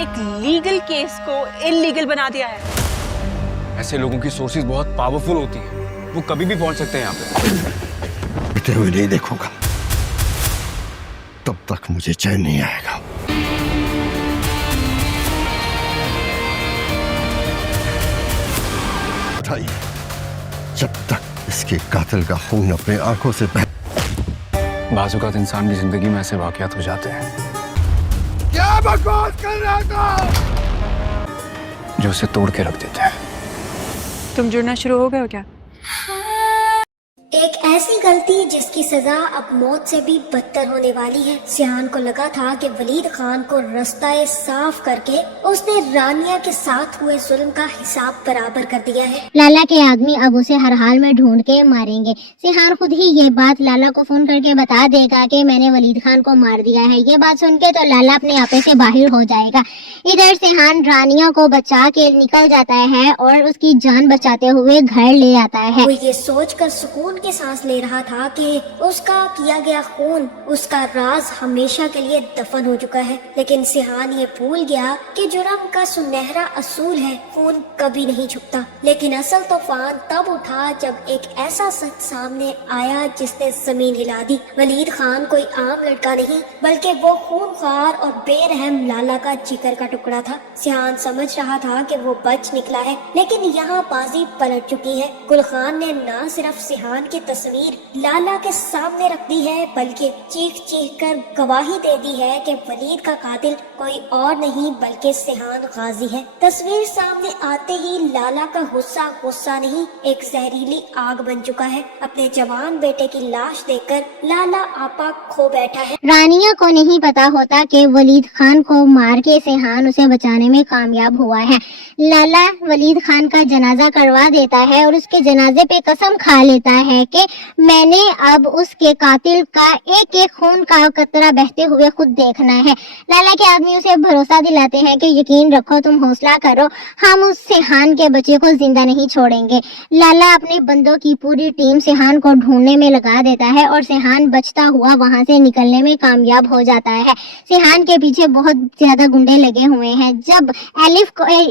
एक legal case को illegal बना दिया है। ऐसे लोगों की सोर्सेज बहुत पावरफुल होती हैं, वो कभी भी पहुंच सकते हैं यहाँ पे। बीते हुए नहीं देखूंगा तब तक मुझे चैन नहीं आएगा। उठाइए जब तक इसके कातिल का खून अपने आंखों से बह। बाज़ औक़ात इंसान की जिंदगी में ऐसे वाक़यात हो जाते हैं क्या बकवास कर रहा था जो उसे तोड़ के रख देते हैं। तुम जुड़ना शुरू हो गए हो क्या? एक ऐसी गलती जिसकी सजा अब मौत से भी बदतर होने वाली है। सियान को लगा था कि वलीद खान को रास्ता साफ करके उसने रानिया के साथ हुए जुल्म का हिसाब बराबर कर दिया है। लाला के आदमी अब उसे हर हाल में ढूंढ के मारेंगे। सिहान खुद ही ये बात लाला को फोन करके बता देगा कि मैंने वलीद खान को मार दिया है। ये बात सुन के तो लाला अपने आपे से बाहर हो जाएगा। इधर सिहान रानिया को बचा के निकल जाता है और उसकी जान बचाते हुए घर ले आता है। वो ये सोच कर सुकून की सांस ले रहा था कि उसका किया गया खून, उसका राज हमेशा के लिए दफन हो चुका है। लेकिन सिहान ये भूल गया कि जुर्म का सुनहरा असूल है, खून कभी नहीं झुकता। लेकिन असल तूफान तब उठा जब एक ऐसा सच सामने आया जिसने जमीन हिला दी। वलीद खान कोई आम लड़का नहीं बल्कि वो खूनखार और बेरहम लाला का जिगर का टुकड़ा था। सिहान समझ रहा था कि वो बच निकला है, लेकिन यहाँ बाजी पलट चुकी है। गुल खान ने न सिर्फ सिहान की तस्वीर लाला के सामने रख दी है बल्कि चीख चीख कर गवाही दे दी है कि वलीद का कातिल कोई और नहीं बल्कि सिहान गाजी है। तस्वीर सामने आते ही लाला का गुस्सा नहीं एक जहरीली आग बन चुका है। अपने जवान बेटे की लाश देखकर लाला आपा खो बैठा है। रानिया को नहीं पता होता कि वलीद खान को मार के सिहान उसे बचाने में कामयाब हुआ है। लाला वलीद खान का जनाजा करवा देता है और उसके जनाजे पे कसम खा लेता है कि मैंने अब उसके कातिल का एक एक खून का कतरा बहते हुए खुद देखना है। लाला के आदमी उसे भरोसा दिलाते हैं कि यकीन रखो, तुम हौसला करो, हम उस सिहान के बच्चे को जिंदा नहीं छोड़ेंगे। लाला अपने बंदों की पूरी टीम सिहान को ढूंढने में लगा देता है और सिहान बचता हुआ वहां से निकलने में कामयाब हो जाता है। सिहान के पीछे बहुत ज्यादा गुंडे लगे हुए हैं। जब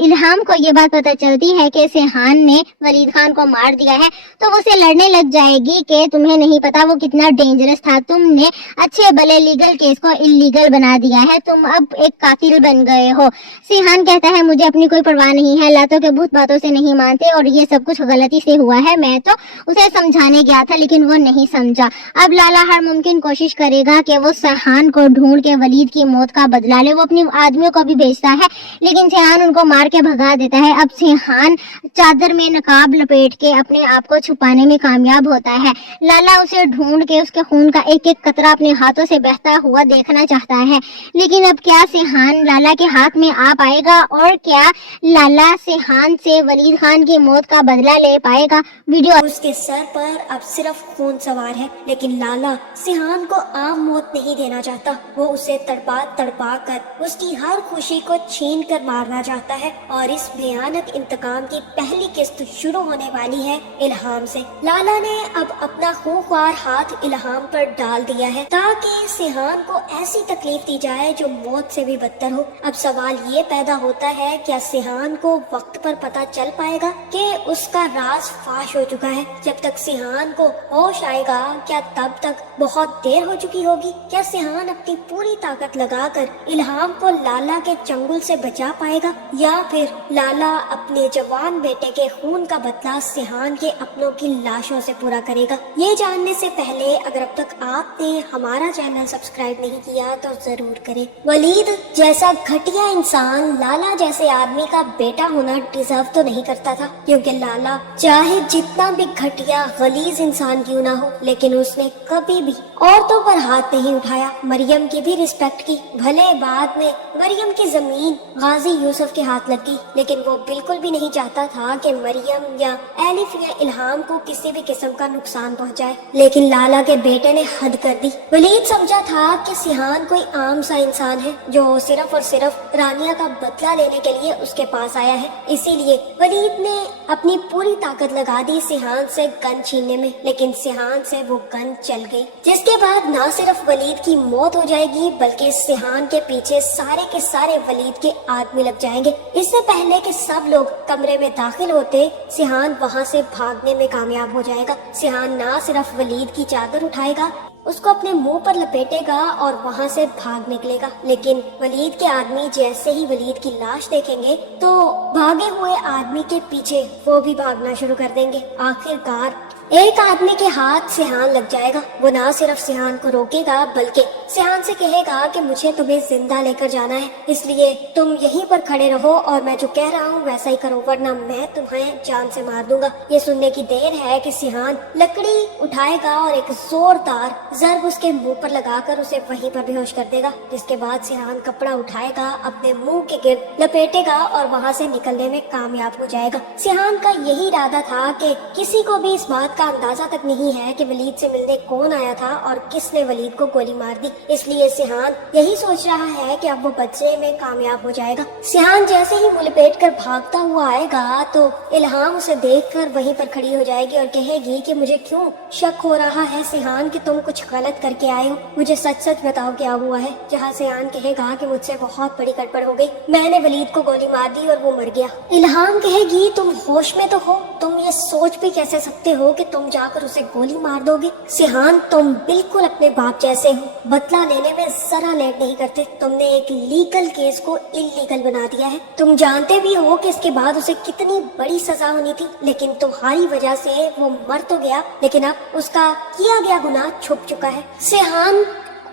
इल्हाम को ये बात पता चलती है कि सिहान ने वलीद खान को मार दिया है तो उसे लड़ने लग जाएगी कि तुम्हें नहीं पता वो कितना डेंजरस था, तुमने अच्छे भले लीगल केस को इलीगल बना दिया है, तुम अब एक कातिल बन गए हो। सिहान कहता है मुझे अपनी कोई परवाह नहीं है, लातों के भूत बातों से नहीं मानते और ये सब कुछ गलती से हुआ है। मैं तो उसे समझाने गया था लेकिन वो नहीं समझा। अब लाला हर मुमकिन कोशिश करेगा कि वो सिहान को ढूंढ के वलीद की मौत का बदला ले। वो अपनी आदमियों को भी भेजता है लेकिन सिहान उनको मार के भगा देता है। अब सिहान चादर में नकाब लपेट के अपने आप को छुपाने में कामयाब होता है। लाला उसे ढूंढ के उसके खून का एक एक कतरा अपने हाथों से बहता हुआ देखना चाहता है। लेकिन अब क्या सिहान लाला के हाथ में आ पाएगा और क्या लाला सिहान से वलीद खान की मौत का बदला ले पाएगा? वीडियो उसके सर पर अब सिर्फ खून सवार है लेकिन लाला सिहान को आम मौत नहीं देना चाहता। वो उसे तड़पा कर उसकी हर खुशी को छीन कर मारना चाहता है और इस भयानक इंतकाम की पहली किस्त शुरू होने वाली है इल्हाम से। लाला ने अब अपना खूंखार हाथ इल्हाम पर डाल दिया है ताकि सिहान को ऐसी तकलीफ दी जाए जो मौत से भी बदतर हो। अब सवाल ये पैदा होता है क्या सिहान को वक्त पर पता चल पाएगा कि उसका राज फाश हो चुका है? जब तक सिहान को होश आएगा क्या तब तक बहुत देर हो चुकी होगी? क्या सिहान अपनी पूरी ताकत लगाकर इल्हाम को लाला के चंगुल से बचा पाएगा या फिर लाला अपने जवान बेटे के खून का बदला सिहान के अपनों की लाशों से पूरा करेगा? ये जानने से पहले अगर अब तक आपने हमारा चैनल सब्सक्राइब नहीं किया तो जरूर करें। वलीद जैसा घटिया इंसान लाला जैसे आदमी का बेटा होना डिजर्व तो नहीं करता था, क्योंकि लाला चाहे जितना भी घटिया गलीज इंसान क्यों ना हो लेकिन उसने कभी भी औरतों पर हाथ नहीं उठाया। मरियम की भी रिस्पेक्ट की, भले बाद में मरियम की जमीन गाजी यूसुफ के हाथ लग गई लेकिन वो बिल्कुल भी नहीं चाहता था कि मरियम या एलिफ या इल्हाम को किसी भी किस्म का नुकसान नुकसान पहुंचाए। लेकिन लाला के बेटे ने हद कर दी। वलीद समझा था कि सिहान कोई आम सा इंसान है जो सिर्फ और सिर्फ रानिया का बदला लेने के लिए उसके पास आया है। इसीलिए वलीद ने अपनी पूरी ताकत लगा दी सिहान से गन छीनने में, लेकिन सिहान से वो गन चल गई, जिसके बाद न सिर्फ वलीद की मौत हो जाएगी बल्कि सिहान के पीछे सारे के सारे वलीद के आदमी लग जाएंगे। इससे पहले कि सब लोग कमरे में दाखिल होते, सिहान वहां से भागने में कामयाब हो जाएगा। सिहान ना सिर्फ वलीद की चादर उठाएगा, उसको अपने मुंह पर लपेटेगा और वहां से भाग निकलेगा। लेकिन वलीद के आदमी जैसे ही वलीद की लाश देखेंगे तो भागे हुए आदमी के पीछे वो भी भागना शुरू कर देंगे। आखिरकार एक आदमी के हाथ सिहान लग जाएगा। वो ना सिर्फ सिहान को रोकेगा बल्कि सिहान से कहेगा कि मुझे तुम्हें जिंदा लेकर जाना है, इसलिए तुम यहीं पर खड़े रहो और मैं जो कह रहा हूँ वैसा ही करो, वरना मैं तुम्हें जान से मार दूंगा। ये सुनने की देर है कि सिहान लकड़ी उठाएगा और एक जोरदार जर्ब उसके मुंह पर लगाकर उसे वहीं पर बेहोश कर देगा, जिसके बाद सिहान कपड़ा उठाएगा, अपने मुंह के गिर्द लपेटेगा और वहाँ से निकलने में कामयाब हो जाएगा। सिहान का यही इरादा था कि किसी को भी इस बात का अंदाजा तक नहीं है कि वलीद से मिलने कौन आया था और किसने वलीद को गोली मार दी। इसलिए सिहान यही सोच रहा है कि अब वो बचने में कामयाब हो जाएगा। सिहान जैसे ही मुंह लपेट कर भागता हुआ आएगा तो इल्हाम उसे देखकर वहीं पर खड़ी हो जाएगी और कहेगी कि मुझे क्यों शक हो रहा है सिहान कि तुम कुछ गलत करके आए हो, मुझे सच सच बताओ क्या हुआ है। जहाँ सिहान कहेगा कि मुझसे बहुत बड़ी गड़बड़ हो गई, मैंने वलीद को गोली मार दी और वो मर गया। इल्हाम कहेगी तुम होश में तो हो, तुम ये सोच भी कैसे सकते हो कि तुम जाकर उसे गोली मार दोगे। सिहान तुम बिल्कुल अपने बाप जैसे हो, बदला लेने में जरा लेट नहीं करते। तुमने एक लीगल केस को इलीगल बना दिया है। तुम जानते भी हो कि इसके बाद उसे कितनी बड़ी सजा होनी थी, लेकिन तुम्हारी वजह से वो मर तो गया, लेकिन अब उसका किया गया गुनाह छुप चुका है। सिहान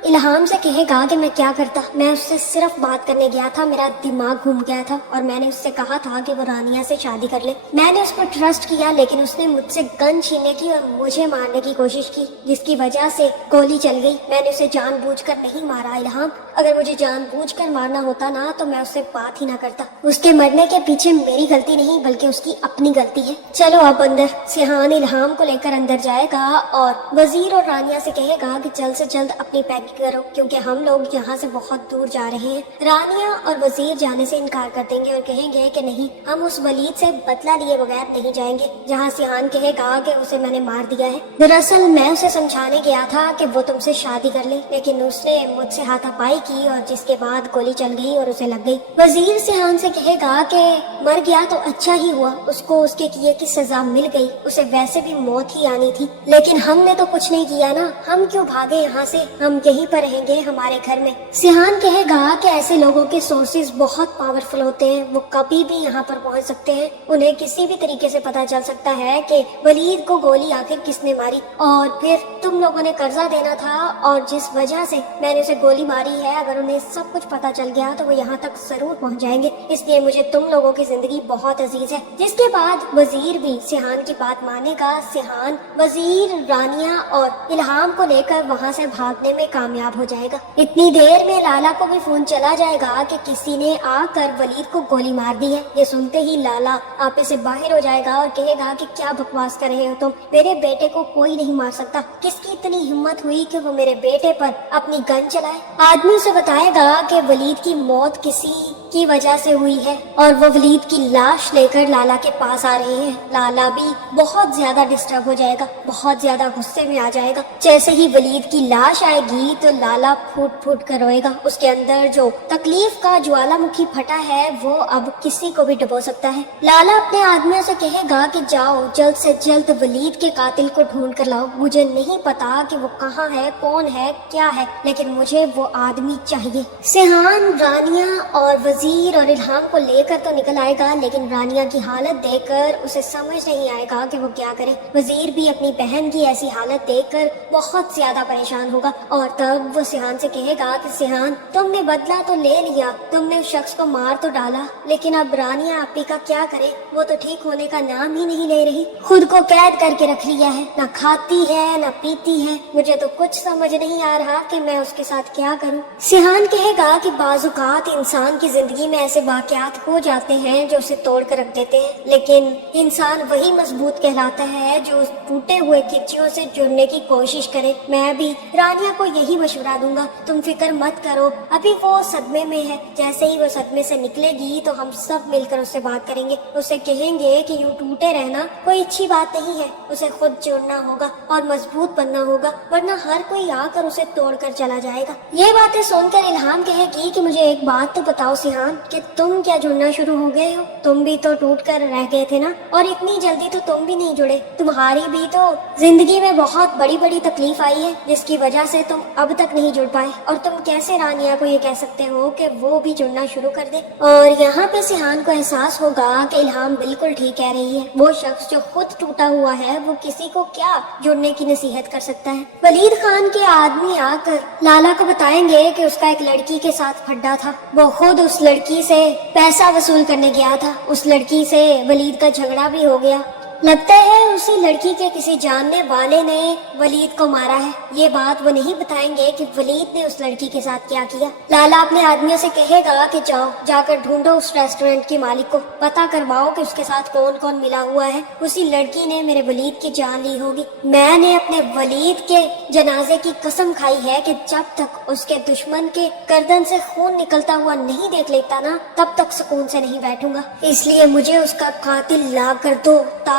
इल्हाम से कहेगा कि मैं क्या करता, मैं उससे सिर्फ बात करने गया था, मेरा दिमाग घूम गया था और मैंने उससे कहा था कि वो रानिया से शादी कर ले। मैंने उस पर ट्रस्ट किया, लेकिन उसने मुझसे गन छीनने की और मुझे मारने की कोशिश की, जिसकी वजह से गोली चल गई। मैंने उसे जानबूझकर नहीं मारा इल्हाम, अगर मुझे जानबूझकर मारना होता ना तो मैं उससे बात ही ना करता। उसके मरने के पीछे मेरी गलती नहीं बल्कि उसकी अपनी गलती है। चलो अब अंदर। सिहान इल्हाम को लेकर अंदर जाएगा और वजीर और रानिया से कहेगा कि जल्द से जल्द अपनी पैकिंग करो, क्योंकि हम लोग यहाँ से बहुत दूर जा रहे हैं। रानिया और वजीर जाने से इनकार कर देंगे और कहेंगे कि नहीं, हम उस वलीद से बदला लिए बगैर नहीं जाएंगे। जहाँ सिहान कहेगा कि उसे मैंने मार दिया है, दरअसल मैं उसे समझाने गया था कि वो तुमसे शादी कर ले, लेकिन उसने मुझसे हाथापाई की और जिसके बाद गोली चल गई और उसे लग गई। वजीर सिहान से कहेगा कि मर गया तो अच्छा ही हुआ, उसको उसके किए की सजा मिल गई, उसे वैसे भी मौत ही आनी थी, लेकिन हमने तो कुछ नहीं किया ना, हम क्यों भागे यहाँ से, हम यहीं पर रहेंगे हमारे घर में। सिहान कहेगा कि ऐसे लोगों के सोर्सेज बहुत पावरफुल होते हैं, वो कभी भी यहाँ पर पहुँच सकते हैं, उन्हें किसी भी तरीके से पता चल सकता है कि वलीद को गोली आखिर किसने मारी, और फिर तुम लोगों ने कर्जा देना था और जिस वजह से मैंने उसे गोली मारी है, अगर उन्हें सब कुछ पता चल गया तो वो यहाँ तक जरूर पहुँच जाएंगे, इसलिए मुझे तुम लोगों की जिंदगी बहुत अजीज है। जिसके बाद वजीर भी सिहान की बात मानेगा। सिहान वजीर, रानिया और इल्हाम को लेकर वहाँ से भागने में कामयाब हो जाएगा। इतनी देर में लाला को भी फोन चला जाएगा कि किसी ने आकर वलीद को गोली मार दी है। ये सुनते ही लाला आपे से बाहर हो जाएगा और कहेगा कि क्या बकवास कर रहे हो तुम, मेरे बेटे को कोई नहीं मार सकता, किसकी इतनी हिम्मत हुई कि वो मेरे बेटे पर अपनी गन चलाए। आदमी उसे बताएगा कि वलीद की मौत किसी की वजह से हुई है और वो वलीद की लाश लेकर लाला के पास आ रहे हैं। लाला भी बहुत ज्यादा डिस्टर्ब हो जाएगा, बहुत ज्यादा गुस्से में आ जाएगा। जैसे ही वलीद की लाश आएगी तो लाला फूट फूट कर रोएगा। उसके अंदर जो तकलीफ का ज्वालामुखी फटा है वो अब किसी को भी डुबो सकता है। लाला अपने आदमियों से कहेगा कि जाओ जल्द से जल्द वलीद के कातिल को ढूंढ कर लाओ, मुझे नहीं पता कि वो कहाँ है, कौन है, क्या है, लेकिन मुझे वो आदमी चाहिए। सिहान, रानिया और वजीर और इल्हाम को लेकर तो निकल आएगा, लेकिन रानिया की हालत देखकर उसे समझ नहीं आएगा कि वो क्या करे। वजीर भी अपनी बहन की ऐसी हालत देखकर बहुत ज्यादा परेशान होगा और तब तब वो सिहान से कहेगा कि सिहान, तुमने बदला तो ले लिया, तुमने उस शख्स को मार तो डाला, लेकिन अब रानिया आपी का क्या करे? वो तो ठीक होने का नाम ही नहीं ले रही, खुद को कैद करके रख लिया है, ना खाती है ना पीती है। मुझे तो कुछ समझ नहीं आ रहा कि मैं उसके साथ क्या करूं। सिहान कहेगा कि बाजुकात इंसान की जिंदगी में ऐसे वाकयात हो जाते हैं जो उसे तोड़ कर रख देते हैं, लेकिन इंसान वही मजबूत कहलाता है जो उस टूटे हुए खिच्चियों से जुड़ने की कोशिश करे। मैं भी रानिया को यही मशवरा दूंगा, तुम फिक्र मत करो, अभी वो सदमे में है, जैसे ही वो सदमे से निकलेगी तो हम सब मिलकर उससे बात करेंगे, उसे कहेंगे कि यूं टूटे रहना कोई अच्छी बात नहीं है, उसे खुद जुड़ना होगा और मजबूत बनना होगा, वरना हर कोई आकर उसे तोड़कर चला जाएगा। ये बातें सुनकर इल्हाम कहेगी कि मुझे एक बात तो बताओ सिहान, कि तुम क्या जुड़ना शुरू हो गए हो? तुम भी तो टूट कर रह गए थे ना, और इतनी जल्दी तो तुम भी नहीं जुड़े। तुम्हारी भी तो जिंदगी में बहुत बड़ी बड़ी तकलीफ आई है जिसकी वजह से तुम अब तक नहीं जुड़ पाए, और तुम कैसे रानिया को ये कह सकते हो कि वो भी जुड़ना शुरू कर दे? और यहाँ पे सिहान को एहसास होगा कि इल्हाम बिल्कुल ठीक कह रही है। वो शख्स जो खुद टूटा हुआ है वो किसी को क्या जुड़ने की नसीहत कर सकता है। वलीद खान के आदमी आकर लाला को बताएंगे कि उसका एक लड़की के साथ फड्डा था, वो खुद उस लड़की से पैसा वसूल करने गया था, उस लड़की से वलीद का झगड़ा भी हो गया, लगता है उसी लड़की के किसी जानने वाले ने वलीद को मारा है। ये बात वो नहीं बताएंगे कि वलीद ने उस लड़की के साथ क्या किया। लाला अपने आदमियों से कहेगा कि जाओ जाकर ढूंढो उस रेस्टोरेंट के मालिक को, पता करवाओ कि उसके साथ कौन कौन मिला हुआ है, उसी लड़की ने मेरे वलीद की जान ली होगी। मैंने अपने वलीद के जनाजे की कसम खाई है कि जब तक उसके दुश्मन के गर्दन से खून निकलता हुआ नहीं देख लेता ना, तब तक सुकून से नहीं बैठूंगा, इसलिए मुझे उसका कातिल ला कर दो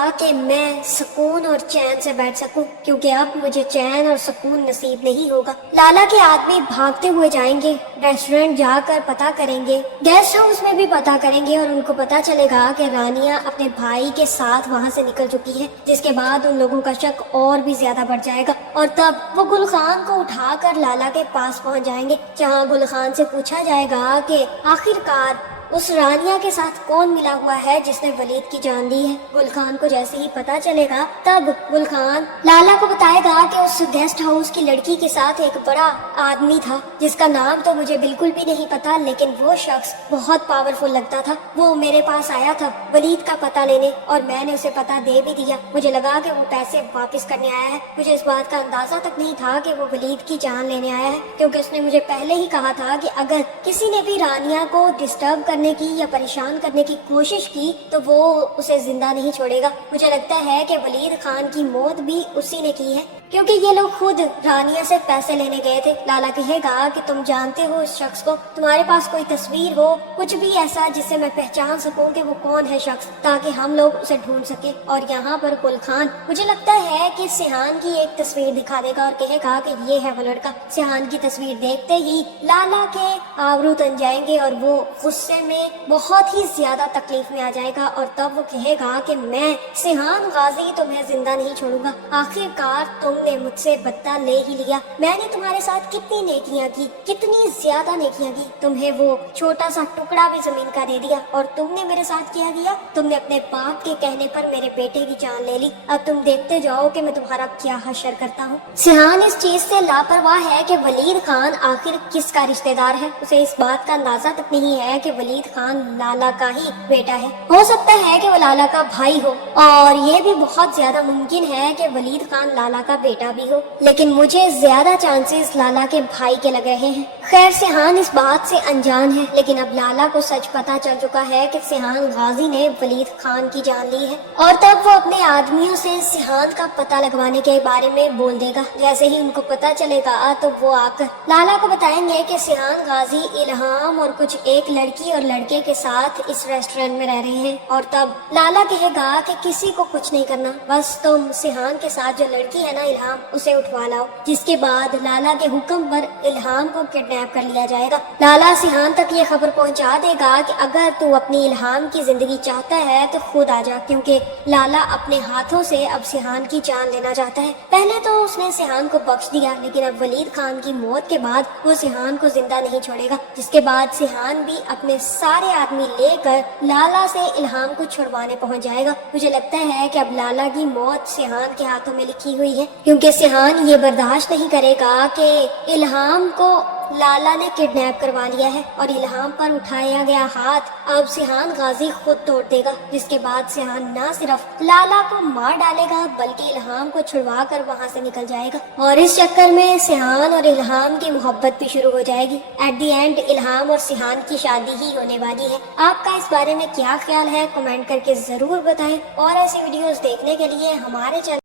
ताकि मैं सुकून और चैन से बैठ सकूं, क्योंकि अब मुझे चैन और सुकून नसीब नहीं होगा। लाला के आदमी भागते हुए जाएंगे, रेस्टोरेंट जाकर पता करेंगे, गेस्ट हाउस में भी पता करेंगे, और उनको पता चलेगा कि रानिया अपने भाई के साथ वहां से निकल चुकी है, जिसके बाद उन लोगों का शक और भी ज्यादा बढ़ जाएगा, और तब वो गुल खान को उठाकर लाला के पास पहुंच जाएंगे, जहां गुल खान से पूछा जाएगा कि आखिरकार उस रानिया के साथ कौन मिला हुआ है जिसने वलीद की जान ली है। गुल खान को जैसे ही पता चलेगा तब गुल खान लाला को बताएगा कि उस गेस्ट हाउस की लड़की के साथ एक बड़ा आदमी था जिसका नाम तो मुझे बिल्कुल भी नहीं पता, लेकिन वो शख्स बहुत पावरफुल लगता था। वो मेरे पास आया था वलीद का पता लेने और मैंने उसे पता दे भी दिया। मुझे लगा कि वो पैसे वापस करने आया है। मुझे इस बात का अंदाजा तक नहीं था कि वो वलीद की जान लेने आया है, क्योंकि उसने मुझे पहले ही कहा था कि अगर किसी ने भी रानिया को डिस्टर्ब करने की या परेशान करने की कोशिश की तो वो उसे जिंदा नहीं छोड़ेगा। मुझे लगता है कि वलीद खान की मौत भी उसी ने की है, क्योंकि ये लोग खुद रानिया से पैसे लेने गए थे। लाला कहेगा कि तुम जानते हो इस शख्स को, तुम्हारे पास कोई तस्वीर हो, कुछ भी ऐसा जिससे मैं पहचान सकूं कि वो कौन है शख्स, ताकि हम लोग उसे ढूंढ सके। और यहाँ पर गुल खान मुझे लगता है कि सिहान की एक तस्वीर दिखा देगा और कहेगा कि ये है वो लड़का। सिहान की तस्वीर देखते ही लाला के आबरू तन जाएंगे और वो गुस्से में बहुत ही ज्यादा तकलीफ में आ जाएगा, और तब वो कहेगा कि मैं सिहान गाजी तुम्हें जिंदा नहीं छोड़ूंगा। आखिरकार तुमने मुझसे बदला ले ही लिया। मैंने तुम्हारे साथ कितनी नेकियां की, कितनी ज्यादा नेकियां की। तुम्हें वो छोटा सा टुकड़ा भी जमीन का दे दिया, और तुमने मेरे साथ क्या किया? तुमने अपने बाप के कहने पर मेरे बेटे की जान ले ली। अब तुम देखते जाओ कि मैं तुम्हारा क्या हश्र करता हूँ। सिहान इस चीज से लापरवाह है कि वलीद खान आखिर किसका रिश्तेदार है। उसे इस बात का अंदाजा तक नहीं है कि वलीद खान लाला का ही बेटा है। हो सकता है कि वो लाला का भाई हो, और ये भी बहुत ज्यादा मुमकिन है कि वलीद खान लाला का बेटा भी हो, लेकिन मुझे ज्यादा चांसेस लाला के भाई के लग रहे हैं। खैर सिहान इस बात से अनजान है, लेकिन अब लाला को सच पता चल चुका है कि सिहान गाजी ने वलीद खान की जान ली है, और तब वो अपने आदमियों से सिहान का पता लगवाने के बारे में बोल देगा। जैसे ही उनको पता चलेगा तो वो आकर लाला को बताएंगे कि सिहान गाजी इल्हाम और कुछ एक लड़की और लड़के के साथ इस रेस्टोरेंट में रह रहे हैं। और तब लाला कहेगा कि किसी को कुछ नहीं करना, बस तुम सिहान के साथ जो लड़की है ना इल्हाम, उसे उठवा लाओ। जिसके बाद लाला के हुक्म पर इल्हाम को किडनैप कर लिया जाएगा। लाला सिहान तक ये खबर पहुंचा देगा कि अगर तू अपनी इल्हाम की जिंदगी चाहता है तो खुद आ जा, क्योंकि लाला अपने हाथों से अब सिहान की जान लेना चाहता है। पहले तो उसने सिहान को बख्श दिया, लेकिन अब वलीद खान की मौत के बाद वो सिहान को जिंदा नहीं छोड़ेगा। जिसके बाद सिहान भी अपने सारे आदमी लेकर लाला से इल्हाम को छुड़वाने पहुंच जाएगा। मुझे लगता है कि अब लाला की मौत सिहान के हाथों में लिखी हुई है, کیونکہ سیحان یہ برداشت نہیں کرے گا کہ الہام کو لالا نے کڈنیپ کروا لیا ہے اور الہام پر اٹھایا گیا ہاتھ اب سیحان غازی خود توڑ دے گا، جس کے بعد سیحان نہ صرف لالا کو مار ڈالے گا بلکہ الہام کو چھڑوا کر وہاں سے نکل جائے گا، اور اس چکر میں سیحان اور الہام کی محبت بھی شروع ہو جائے گی۔ ایٹ دی اینڈ الہام اور سیحان کی شادی ہی ہونے والی ہے۔ آپ کا اس بارے میں کیا خیال ہے؟ کمنٹ کر کے ضرور بتائیں، اور ایسی ویڈیوز دیکھنے کے لیے ہمارے چینل